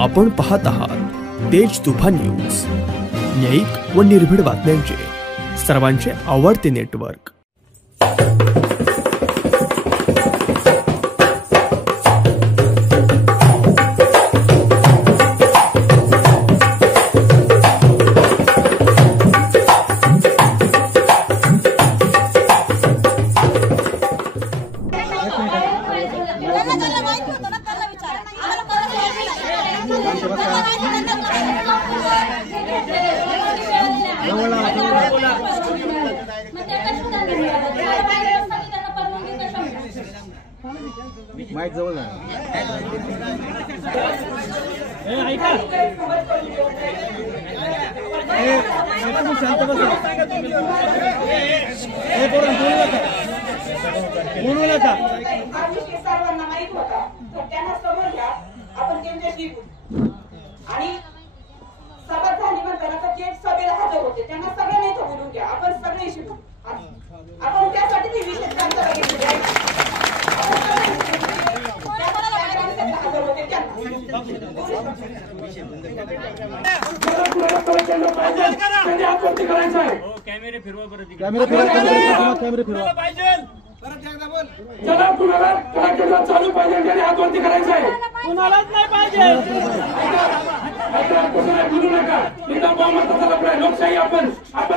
आपण पाहत आहात तेज तुफान न्यूज, न्यायिक व निर्भीड बातम्यांचे सर्वांचे आवडते नेटवर्क। माईक जवळ जा। ऐका शांत बसा। बोलू नका। सर्वांना माहित होता तर त्यांना समोर घ्या, आपण त्यांच्याशी बोलू। आणि सभा झाली म्हणताना तर जे सभेला हजर होते त्यांना सगळ्यांना इथं बोलून घ्या, आपण सगळ्यांशी बोलू। आपण त्यासाठी ती विशेष कामं घेतली आहे। कॅमेरे फिरवा परत। कॅमेरे फिरवा पाहिजे। ज्याला कुणाला कलाकेला चालू पाहिजे त्याने हातवरती करायचं आहे, कुणालाच नाही पाहिजे। बोलू नका। इथं बहुमताचा लढा आहे। लोकशाही आपण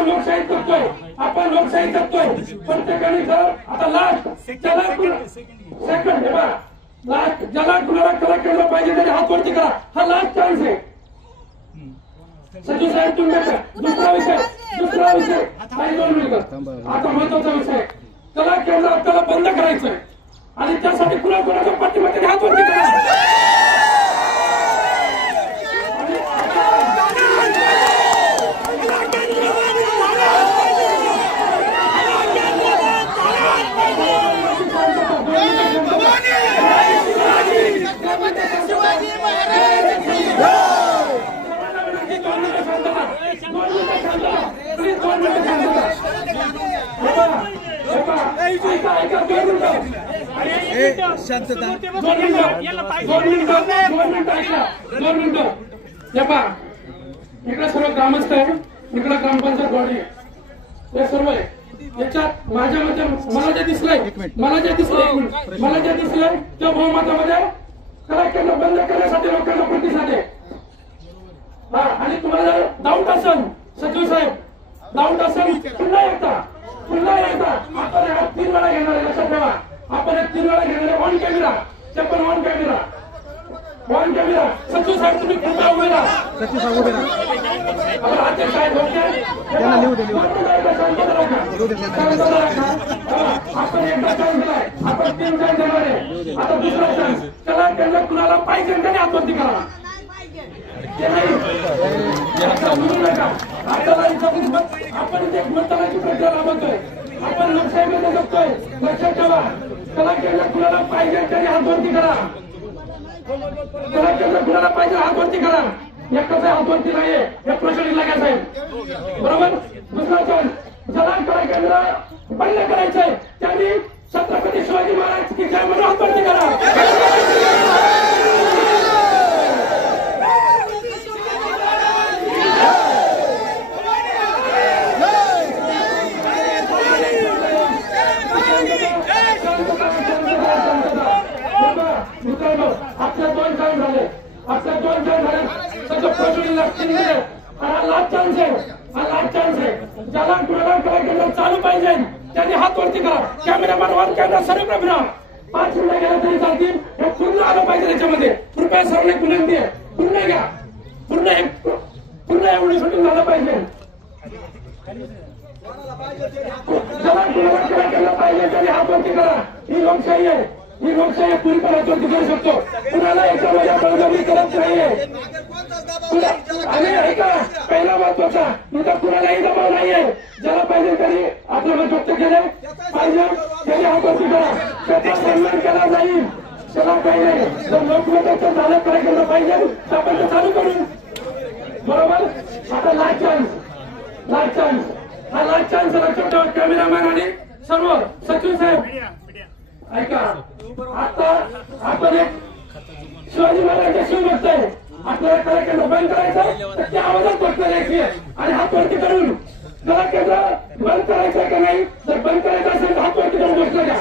लोकशाही करतोय, आपण लोकशाही करतोय। प्रत्येकाने आता लास्ट सेकंड हे बघा, लास्ट ज्याला कुणाला कलाकेला पाहिजे त्याने हातवरती करा। हा लास्ट चान्स आहे। सचिव साहेब तुम्ही दुसरा विषय आता महत्वाचा विषय, कला केंद्र आपल्याला बंद करायचंय आणि त्यासाठी कुणाच्या पाठीमध्ये हातवरती करा। शांतता। इकडे सर्व ग्रामस्थ आहे, इकडे ग्रामपंचायत बॉडी आहे, हे सर्व आहे। याच्यात माझ्या मते मला जे दिसलंय त्या बहुमतामध्ये कला केंद्र बंद करण्यासाठी लोकांना प्रतिसाद आहे। हा, आणि तुम्हाला जर डाऊट असेल सचिव साहेब, डाऊट असेल पुन्हा एकदा आपण 3 वेळा घेणार आहे, लक्षात ठेवा। आपण 3 वेळा घेणार आहे ऑन कॅमेरा, ते पण ऑन कॅमेरा। सचिव साहेब तुम्ही कृपया उभे राहा। सचिव साहेब उभे राहा। अध्यक्ष साहेब त्यांना लिहू दे। आपण एकदा चान्स दिलाय, आपण 3 चान्स देणार आहे। आता दुसरा चान्स, त्याला त्यांना कुणाला पाहिजे त्याने हातवरती करा। आपण एक मतदानाची प्रक्रिया राबवतोय, आपण लोकशाहीमध्ये जगतोय, लक्षात ठेवा। त्याला केंद्र कुणाला पाहिजे त्याने हातवरती करा। त्याला केंद्र कुणाला पाहिजे हातवरती करा। एकच हातवरती नाहीये, हे प्रश्न घ्या साहेब, बरोबर। दुसरा चान्स, ज्याला कला केंद्र बंद करायचंय त्यांनी छत्रपती शिवाजी महाराज की जय म्हणून हातवरती करा। मित्रांनो, आपल्या 2 चान्स झाले, सगळं प्रश्न हा लास्ट चान्स आहे, ज्याला कुणाला कला केंद्र चालू पाहिजे त्यांनी हातवरती करा। कॅमेरामॅन वन कॅमेरा सर्व फिरा। 5 मिनिटं गेला तरी चालतील, हे पूर्ण आलं पाहिजे त्याच्यामध्ये। कृपया सर्वांनी विनंती आहे, पूर्ण घ्या, पूर्ण एवढी शूटिंग झालं पाहिजे। ज्याला कुणाला कला केंद्र पाहिजे त्यांनी हातवरती करा। ही लोकशाही आहे, पूर्णपणे हातवरती करू शकतो। कुणाला याच्यामध्ये बळजबरी करत नाहीये। आणि ऐका, पहिला महत्वाचा, इथं कुणालाही दबाव नाहीये। ज्याला पाहिजे त्यांनी आपलं मत व्यक्त केलं पाहिजे त्यांनी हातवरती करा। त्याचा सन्मान केला जाईल, त्याला काही नाही। जर लोकमताचं झालं कला केंद्र पाहिजे तर आपण ते चालू करू, बरोबर। आता लास्ट चान्स, हा लास्ट चान्स लक्षात ठेवा। कॅमेरामॅन आणि सर्व सचिव साहेब ऐका, आता आपण एक शिवाजी महाराजांच्या शिव बघताय, आपल्याला कला केंद्र बंद करायचं तर त्या आवाजात घोषणा द्यायची आणि हात वरती करून कला केंद्र बंद करायचं का नाही, जर बंद करायचं असेल तर हात वरती करून घोषणा द्या.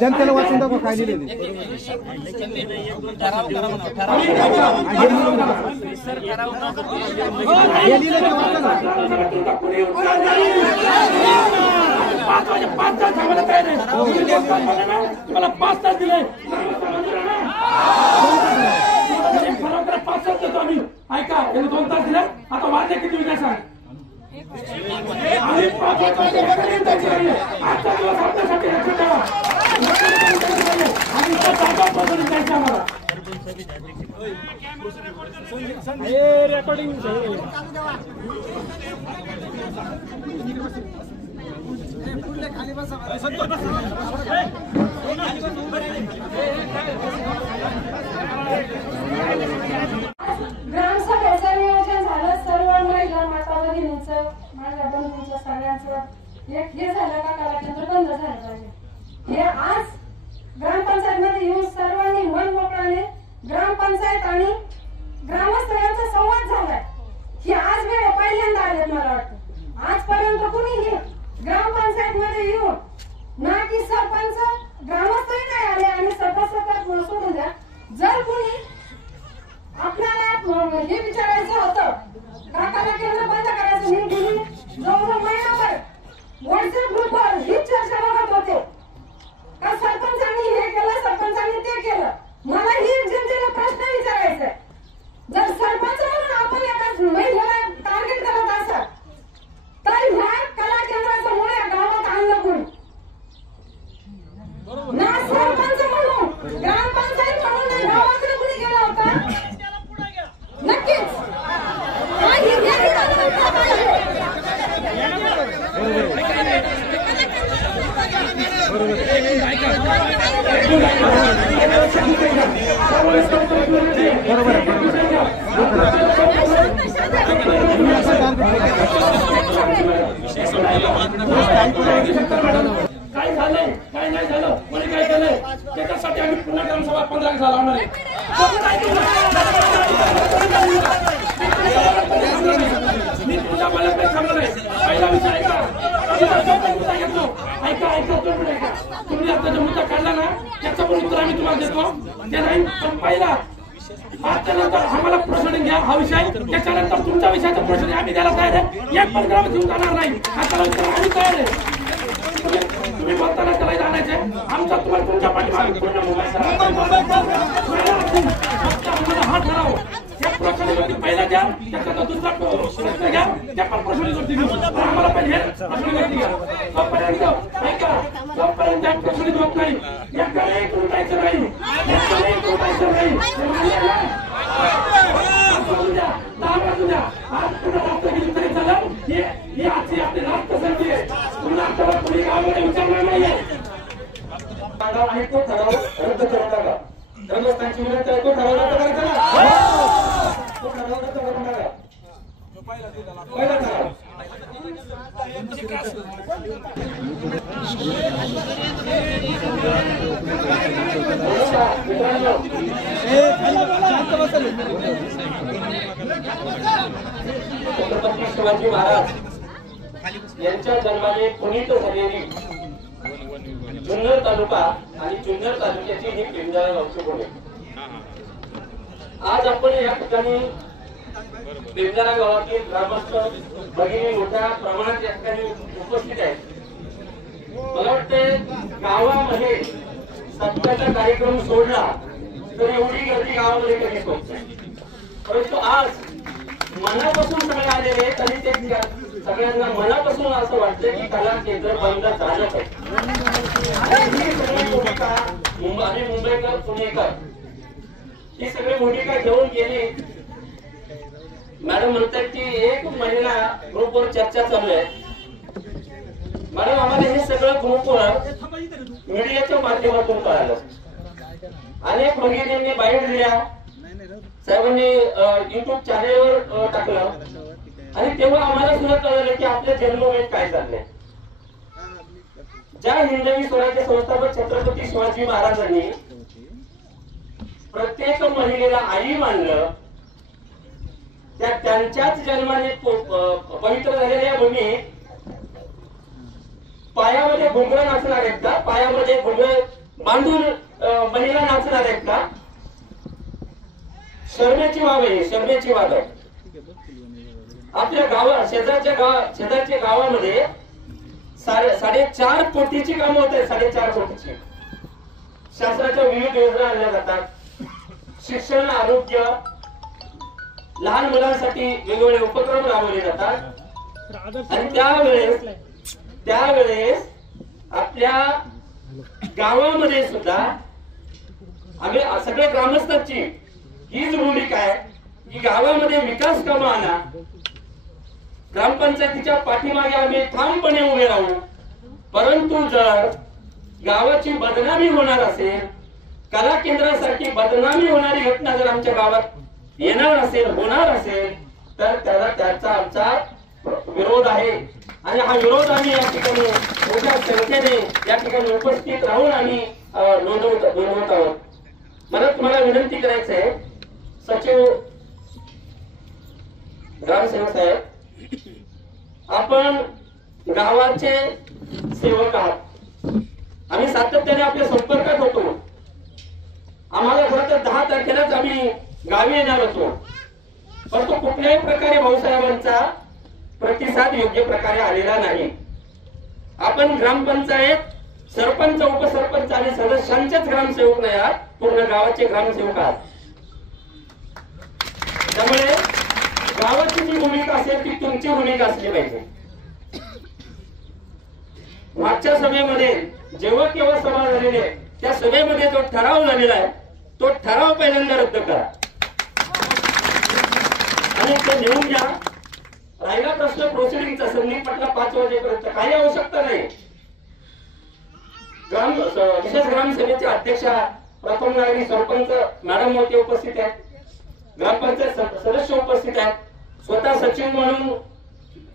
जनतेला वाचून दाखवा काय लिहिलेलं मला 5 तास दिले 5 तास देतो आम्ही. ऐका, त्यांनी 2 तास दिले. आता वाद्य किती विजय सांग. आम्ही 5 आजचा दिवस आपल्यासाठी लक्षात ठेवा. आणि जायचं आम्हाला रेकॉर्डिंग ग्रामसभेचं नियोजन झालं. सर्व महिला माता भगिनींचं, माझ्या बंधूंचं, सगळ्यांचं एक हे झालं का कला केंद्र बंद झालं पाहिजे. हे आज ग्रामपंचायत मध्ये येऊन सर्वांनी मन मोकळाने ग्रामपंचायत आणि ग्रामस्थांचा संवाद झालाय. ही आज वेळ पहिल्यांदा आले मला वाटतं. आजपर्यंत कुणीही ग्रामपंचायत मध्ये येऊन ना की सरपंच ग्रामस्थही नाही आले आणि सदस्य सोडून द्या. जर कुणी आपल्याला हे विचारायचं होतं काकाला केंद्र बंद करायचं, मी गेली जवळजवळ महिनाभर व्हॉट्सअप ग्रुपवर ही चर्चा बघत होते का सरपंचांनी हे केलं, सरपंचांनी ते केलं. मला ही जनतेला प्रश्न विचारायचा आहे, जर सरपंच म्हणून आपण एका महिलेला टार्गेट करत असाल तर ह्या कला केंद्राचं मुळे गावात आणलं कोणी ना. सरपंच म्हणून ग्रामपंचायत म्हणून गावाकडे कुणी गेला होता नक्कीच. काय झालंय काय नाही झालं कोणी काय केलंय त्याच्यासाठी आम्ही पुन्हा ग्रामसभा 15 लावणार आहे. मी तुझ्या बोलत नाही थांबणार आहे. पहिला विषय ऐका, मुद्दा घेतो. ऐका तुम्ही आता जो मुद्दा काढला ना त्याचं पण उत्तर आम्ही तुम्हाला देतो. ते नाही पण पहिला त्यानंतर आम्हाला प्रश्न घ्या हा विषय, त्याच्यानंतर तुमच्या विषयाचा प्रश्न आम्ही द्यायला तयार आहे. एक पण ग्राम घेऊन जाणार नाही. आता उत्तर आम्ही तयार आहे. तुम्ही बोलताना त्याला जाण्याचे आमचा तुम्हाला तुमच्या पाठीमागे पूर्ण हा ठराव या प्रश्नावरती पहिला घ्या, त्याच्यानंतर दुसरा प्रश्न घ्या, त्या पण प्रश्नावरती घेऊ. आम्हाला पहिले प्रश्नावरती घ्या. तोपर्यंत ऐका, तोपर्यंत त्या प्रश्न होत नाही. एकालाही तुटायचं नाही, एकालाही तुटायचं नाही. आज पुन्हा राष्ट्रगिरी तरी झालं. ही आजची आपली राष्ट्रसंधी आहे. पुन्हा आपल्याला कोणी गावामध्ये विचारणार नाहीये. आहे तो ठराव रद्द करून टाका. ग्रामस्थांची विनंती आहे, तो ठराव रद्द करायचा ना. तो ठराव रद्द करून टाका. पहिला ठराव छत्रपती शिवाजी महाराज यांच्या जन्माने पुनीत झालेली जुन्नर तालुका आणि जुन्नर तालुक्याची ही पिंजाळा गावची भूमी. आज आपण या ठिकाणी पिंजाळा गावातील ग्रामस्थ भगिनी मोठ्या प्रमाणात या ठिकाणी उपस्थित आहेत. मला वाटते गावामध्ये सत्याचा कार्यक्रम सोडला तर एवढी गर्दी गावामध्ये कधीच होत नाही. परंतु आज मनापासून सगळे आलेले आहेत आणि ते सगळ्यांना मनापासून असं वाटतं की कला केंद्र बंद झालं पाहिजे. आम्ही मुंबईकर पुणेकर ही सगळी भूमिका घेऊन गेली. मॅडम म्हणतात की एक महिना ग्रुपवर चर्चा चालू आहे. मॅडम आम्हाला हे सगळं ग्रुपवर मीडियाच्या माध्यमातून कळालं. अनेक भगिनींनी बाईट दिल्या, साहेबांनी युट्यूब चॅनेलवर टाकलं आणि तेव्हा आम्हाला सुद्धा कळलं की आपल्या जन्मभूमीत काय चाललंय. ज्या हिंदवी स्वराज्य संस्थापक छत्रपती शिवाजी महाराजांनी प्रत्येक महिलेला आई मानलं, त्यांच्याच जन्माने पवित्र झालेल्या भूमीत पायामध्ये घुंगरं नाचणार आहेत का? पायामध्ये घुंगरं बांधून महिला नाचणार आहेत का? शर्मेची बाब आहे, शर्मेची बाब आहे. आपल्या गावात शेजारच्या गावामध्ये 4.5 कोटीची कामं होत आहेत. 4.5 कोटीची शासनाच्या विविध योजना आणल्या जातात. शिक्षण, आरोग्य, लहान मुलांसाठी वेगवेगळे उपक्रम राबवले जातात. आणि त्यावेळेस आपल्या गावामध्ये सुद्धा आम्ही सगळ्या ग्रामस्थांची हीच भूमिका आहे की गावामध्ये विकास कामं आणा. ग्रामपंचायतीच्या पाठीमागे आम्ही ठामपणे उभे राहू. परंतु जर गावाची बदनामी होणार असेल, कला केंद्रासारखी बदनामी होणारी घटना जर आमच्या गावात येणार असेल, होणार असेल, तर त्याचा आमचा विरोध आहे. आणि हा विरोध आम्ही या ठिकाणी मोठ्या संख्येने या ठिकाणी उपस्थित राहून आम्ही नोंदवत आहोत. मला तुम्हाला विनंती करायचं आहे, सचिव ग्रामसेवक साहेब, आपण गावाचे सेवक आहात. आम्ही सातत्याने आपल्या संपर्कात होतो. आम्हाला खरं तर 10 तारखेलाच आम्ही गावी येणार होतो, परंतु कुठल्याही प्रकारे भाऊसाहेबांचा प्रतिसाद योग्य प्रकारे आलेला नाही. आपण ग्रामपंचायत, सरपंच, उपसरपंच आणि सदस्यांचेच ग्रामसेवक नाही आहात, पूर्ण गावाचे ग्रामसेवक आहात. त्यामुळे गावाची जी भूमिका असेल ती तुमची भूमिका असली पाहिजे. मागच्या सभेमध्ये जेव्हा केव्हा सभा झालेली आहे त्या सभेमध्ये जो ठराव झालेला आहे तो ठराव पहिल्यांदा रद्द करा आणि ते लिहून घ्या. राहिला प्रश्न प्रोसिडिंगचा, संदीप पाटला 5 वाजेपर्यंत काही आवश्यकता नाही. विशेष ग्रामसभेच्या अध्यक्षा प्रथम नागरिक सरपंच मॅडम मोठे उपस्थित आहेत, ग्रामपंचायत सदस्य उपस्थित आहेत, स्वतः सचिव म्हणून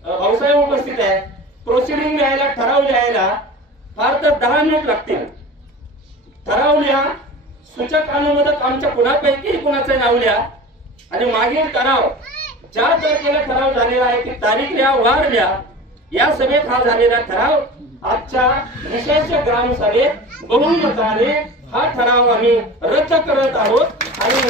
भाऊसाहेब उपस्थित आहेत. प्रोसिडिंग लिहायला, ठराव लिहायला फार तर 10 मिनिट लागतील. ठराव लिहा, सूचक अनुमोदक आमच्या कुणापैकी कुणाचं नाव लिहा आणि मागील ठराव ज्या तारखेला ठराव झालेला आहे ती तारीख लिहा, वार लिहा. या सभेत हा झालेला ठराव आजच्या विशेष ग्रामसभेत बहुमताने हा ठराव आम्ही रद्द करत आहोत आणि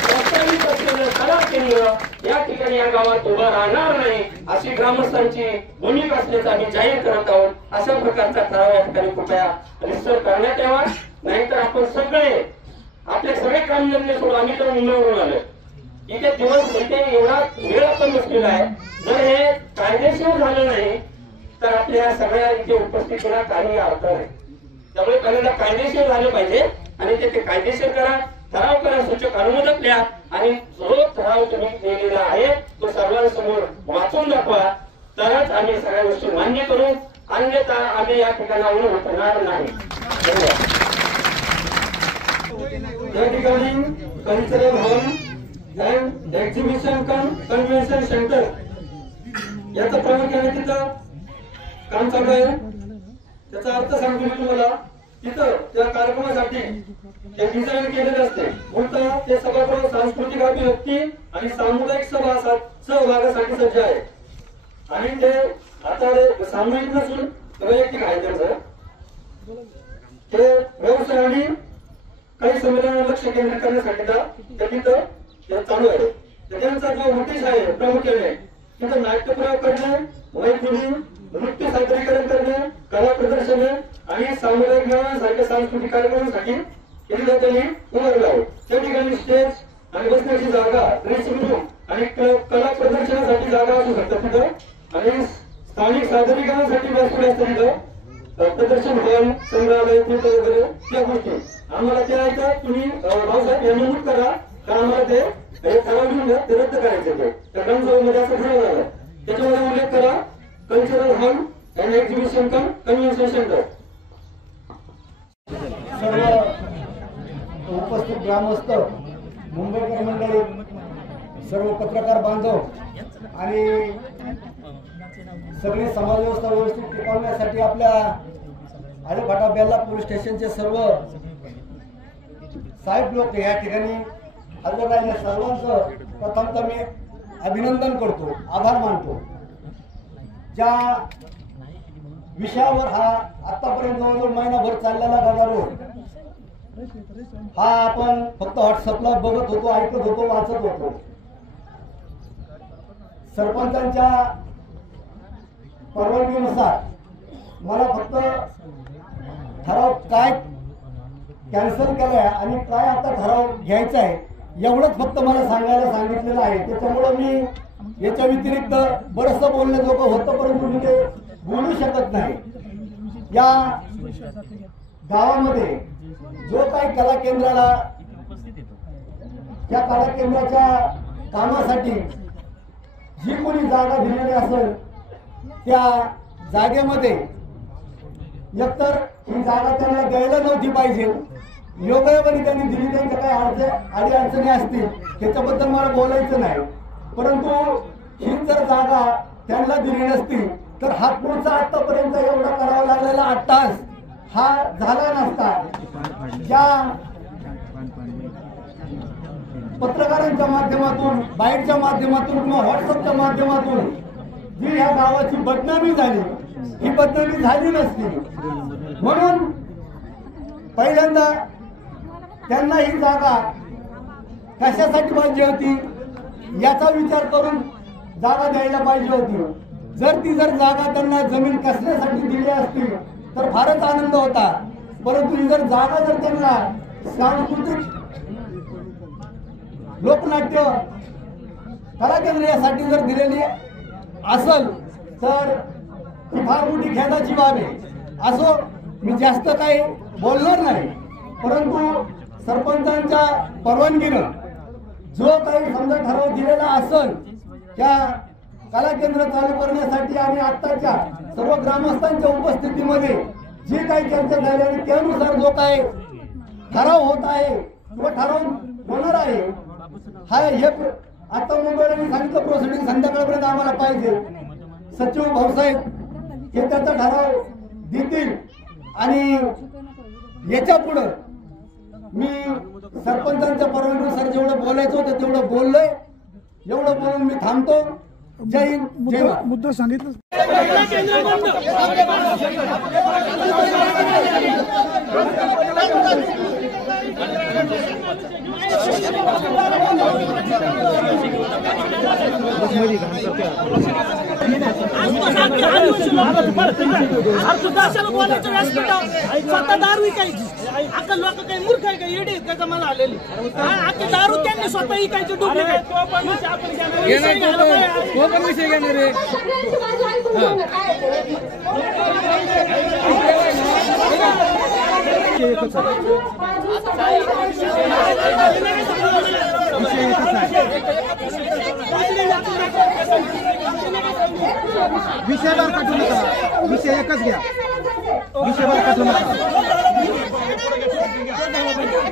प्रस्तावित असलेलं कला केंद्र या ठिकाणी या गावात उभं राहणार नाही अशी ग्रामस्थांची भूमिका असल्याचं आम्ही जाहीर करत आहोत. अशा प्रकारचा ठराव या ठिकाणी कृपया रजिस्टर करण्यात यावा, नाहीतर आपण सगळे आपले सगळे कामधंदे सोडून, आम्ही तर मुंबईवरून आलोय, इथे दिवस इथे एवढा वेळ आपण बसलेला आहे. जर हे कायदेशीर झालं नाही तर आपल्या सगळ्या इथे उपस्थित होण्यात काही अर्थ नाही. त्यामुळे पहिल्यांदा कायदेशीर झालं पाहिजे आणि ते कायदेशीर करा, ठराव करा, सूचक अनुमोदक लिहा आणि जो ठराव तुम्ही दिलेला आहे तो सर्वांसमोर वाचून दाखवा, तरच आम्ही सगळ्या गोष्टी मान्य करू. अन्यथा आम्ही या ठिकाणाहून उठणार नाही. धन्यवाद. या ठिकाणी cultural hall and exhibition convention centre याचं प्रामुख्याने तिथं काम चालू आहे. त्याचा अर्थ सांगतो मी तुम्हाला. तिथं त्या कार्यक्रमासाठी हे डिझाईन केलेले असते. मूलतः ते सभागृह सांस्कृतिक अभिव्यक्ती आणि सामुदायिक सहभागासाठी सज्ज आहे आणि ते आता सामूहिक नसून वैयक्तिक आहे. त्याचं ते व्यवसाय आणि काही संमेलनावर लक्ष केंद्रित करण्यासाठी तिथं चालू आहे. त्यांचा जो नोटीस आहे प्रामुख्याने तिथं नाट्यप्रयोग करणे, मैफिली, नृत्य सादरीकरण करणे, कला प्रदर्शने आणि सामुदायिक मेळाव्यांसारख्या सांस्कृतिक कार्यक्रमांसाठी त्यांनी उभारलं आहे. त्या ठिकाणी स्टेज आणि बसण्याची जागा, ड्रेसिंग रूम आणि कला प्रदर्शनासाठी जागा असू शकतात तिथं आणि स्थानिक सादरीकरणासाठी व्यासपीठ असतं तिथं. प्रदर्शन हॉल, संग्रहालय, थिएटर वगैरे त्या गोष्टी आम्हाला त्या आहेत. तुम्ही भाऊसाहेब यांनी नमूद करा, कारण आम्हाला ते ठराव घेऊन घ्या, ते रद्द करायचे ते त्या ग्रामसभेमध्ये असं ठरवलं आहे. त्याच्यामध्ये उल्लेख करा cultural hall and exhibition come convention centre. सर्व उपस्थित ग्रामस्थ, मुंबईकर मंडळी, सर्व पत्रकार बांधव आणि सगळी समाजव्यवस्था व्यवस्थित टिकवण्यासाठी आपल्या आळेफाटा बेल्ला पोलीस स्टेशनचे सर्व साहेब लोक या ठिकाणी हजर राहिले. सर्वांचं प्रथमतः मी अभिनंदन करतो, आभार मानतो. ज्या विषयावर हा आतापर्यंत जवळजवळ महिनाभर चाललेला गदारोळ हा आपण फक्त व्हॉट्सअपला बघत होतो, ऐकत होतो, वाचत होतो. सरपंचांच्या परवानगीनुसार मला फक्त ठराव काय कॅन्सल केलाय आणि काय आता ठराव घ्यायचा आहे एवढंच फक्त मला सांगायला सांगितलेलं आहे. त्याच्यामुळे मी याच्या व्यतिरिक्त बरंचसं बोलण्याजोगं होतं, परंतु मी ते बोलू शकत नाही. या गावामध्ये जो काही कला केंद्राला, त्या कला केंद्राच्या कामासाठी जी कोणी जागा दिलेली असेल त्या जागेमध्ये एकतर ही जागा त्यांना द्यायला नव्हती पाहिजे, योगायोगाने त्यांनी दिली, त्यांच्या काही अडीअडचणी असतील त्याच्याबद्दल मला बोलायचं नाही. परंतु ही जर जागा त्यांना दिली नसती तर हा पुढचा आतापर्यंत एवढा करावा लागलेला 8 तास हा झाला नसता. ज्या पत्रकारांच्या माध्यमातून, बाहेरच्या माध्यमातून किंवा व्हॉट्सअपच्या माध्यमातून जी ह्या गावाची बदनामी झाली, ही बदनामी झाली नसती. म्हणून पहिल्यांदा त्यांना ही जागा कशासाठी पाहिजे होती याचा विचार करून जागा द्यायला पाहिजे होती. जर जागा त्यांना जमीन कसण्यासाठी दिली असती तर फारच आनंद होता. परंतु ही जर जागा त्यांना सांस्कृतिक लोकनाट्य कला केंद्र यासाठी जर दिलेली असेल तर ती फार मोठी खेदाची बाब आहे. असो, मी जास्त काही बोलणार नाही. परंतु सरपंचांच्या परवानगीनं जो काही समजा ठराव दिलेला असेल त्या कला केंद्र चालू करण्यासाठी आणि आत्ताच्या सर्व ग्रामस्थांच्या उपस्थितीमध्ये जी काही चर्चा झाली आणि त्यानुसार जो काही ठराव होत आहे किंवा ठराव होणार आहे हा एक आता मुंबईला मी सांगितलं प्रोसिडिंग संध्याकाळपर्यंत आम्हाला पाहिजे. सचिव भाऊसाहेब हे त्याचा ठराव देतील आणि याच्या पुढे मी सरपंचांच्या परवानगीनुसार जेवढं बोलायचं होतं तेवढं बोललोय. एवढं बोलून मी थांबतो. जय हिंद, जय महाराष्ट्र. मुद्दा सांगितलं. स्वतः दारू विकायची. अख्खा लोक काही मूर्ख आहे का, येडे आहेत का मला आलेली. अख्खी दारू त्यांनी स्वतः विकायची. विषय घेणार रे. विषय बार काटू नका, विषय एकच घ्या. विषय बार काटू नका,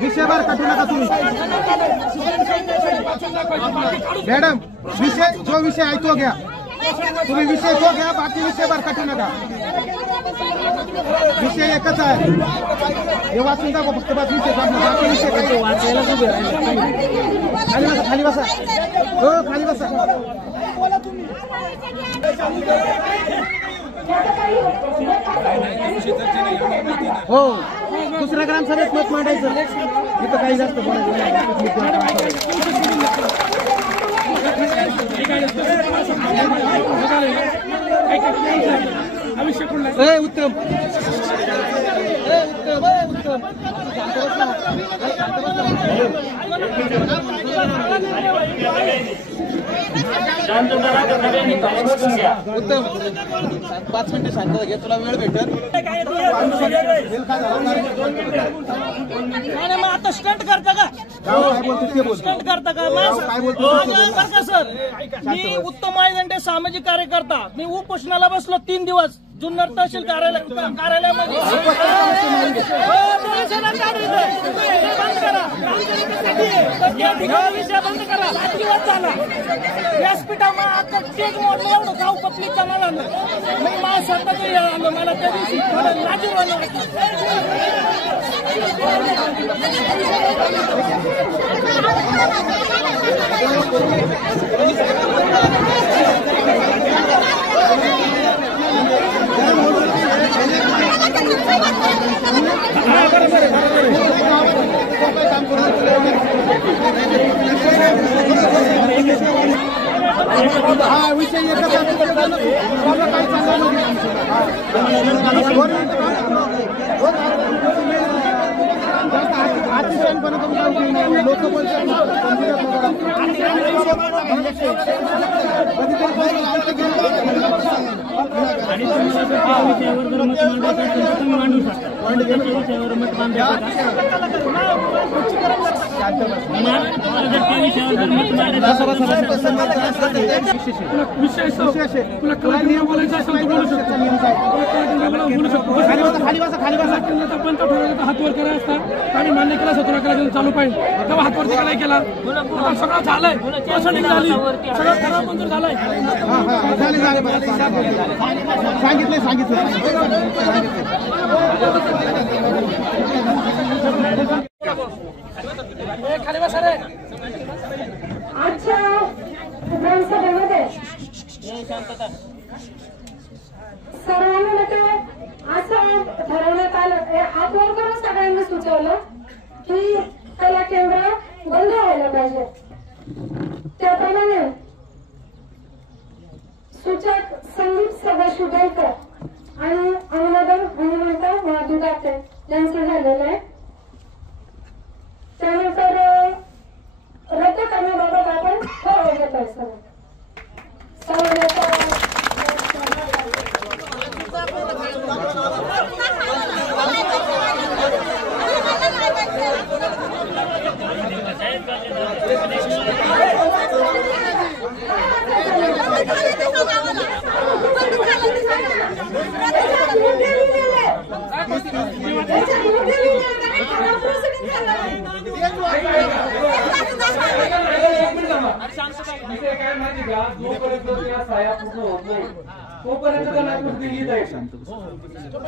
विषय बार काटू नका तुम्ही. मॅडम, विषय जो विषय आहे तो घ्या. तुम्ही विषय तो घ्या, बाकी विषय बार काटू नका. विषय एकच आहे. हे वाचून टाका फक्त, बाकी विषय बाकी विषय काही वाचायला खाली बसा, खाली बसा. हो, खाली बसा. हो, दुसऱ्या ग्रामसभेत मत मांडायचं. इथं काही जास्त उत्तम उत्तम शांतता सगळ्यांनी बसून घ्या. 5 मिनिटं शांतता घे, तुला वेळ भेटेल. मग आता स्टंट करता का? स्टंट करता का? बरं का सर, मी उत्तम आयदंडे सामाजिक कार्यकर्ता. मी उपोषणाला बसलो 3 दिवस जुन्नर तहसील कार्यालयामध्ये. विषय बंद करा. झाला व्यासपीठावर आता तेच मोडलं, एवढं गाव पब्लिक जमा झालं. मग मला स्वतःच आलं, मला त्या दिवशी लाजीव आलं. हा विषय तुला कलाक्रिया बोलायचं असेल तर बोलू शकतो. खाली बसा हात वर करायला असतात आणि मान्य केला असं तुला करायला चालू पाहिजे. तेव्हा हात वरती काय केला सगळं झालंय, प्रसंगी झाली, सगळं खराब मंजूर झालंय. खाली बसा रे. आजच्या विधानसभेमध्ये सर्वांना असं ठरवण्यात आलं, हात वर करून सगळ्यांनी सुचवलं की कला केंद्र बंद व्हायला पाहिजे. त्याप्रमाणे सूचक संदीप सदाशिव बेलकर आणि अनुवादक हनुमंत महादुदाते यांचं झालेलं आहे. त्यानंतर रद्द करण्याबाबत आपण ठरवलं घेतोय. काय माहिती का, जोपर्यंत त्या साया पूर्ण होत नाही तोपर्यंत त्यांना कुठे लिहिता येत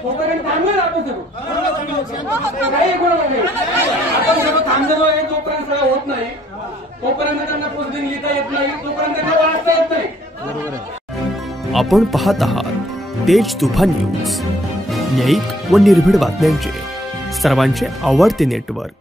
तोपर्यंत थांबणार आपण सगळं काही गुन्हा नाही. आपण सगळं थांबलेलो आहे. जोपर्यंत सगळं होत नाही तोपर्यंत त्यांना पुस्तक लिहिता येत नाही, तोपर्यंत त्यांना वाचता येत नाही. आपण पाहत आहात तेज तुफान न्यूज, न्यायिक व निर्भीड बातम्यांचे सर्वांचे आवडते नेटवर्क.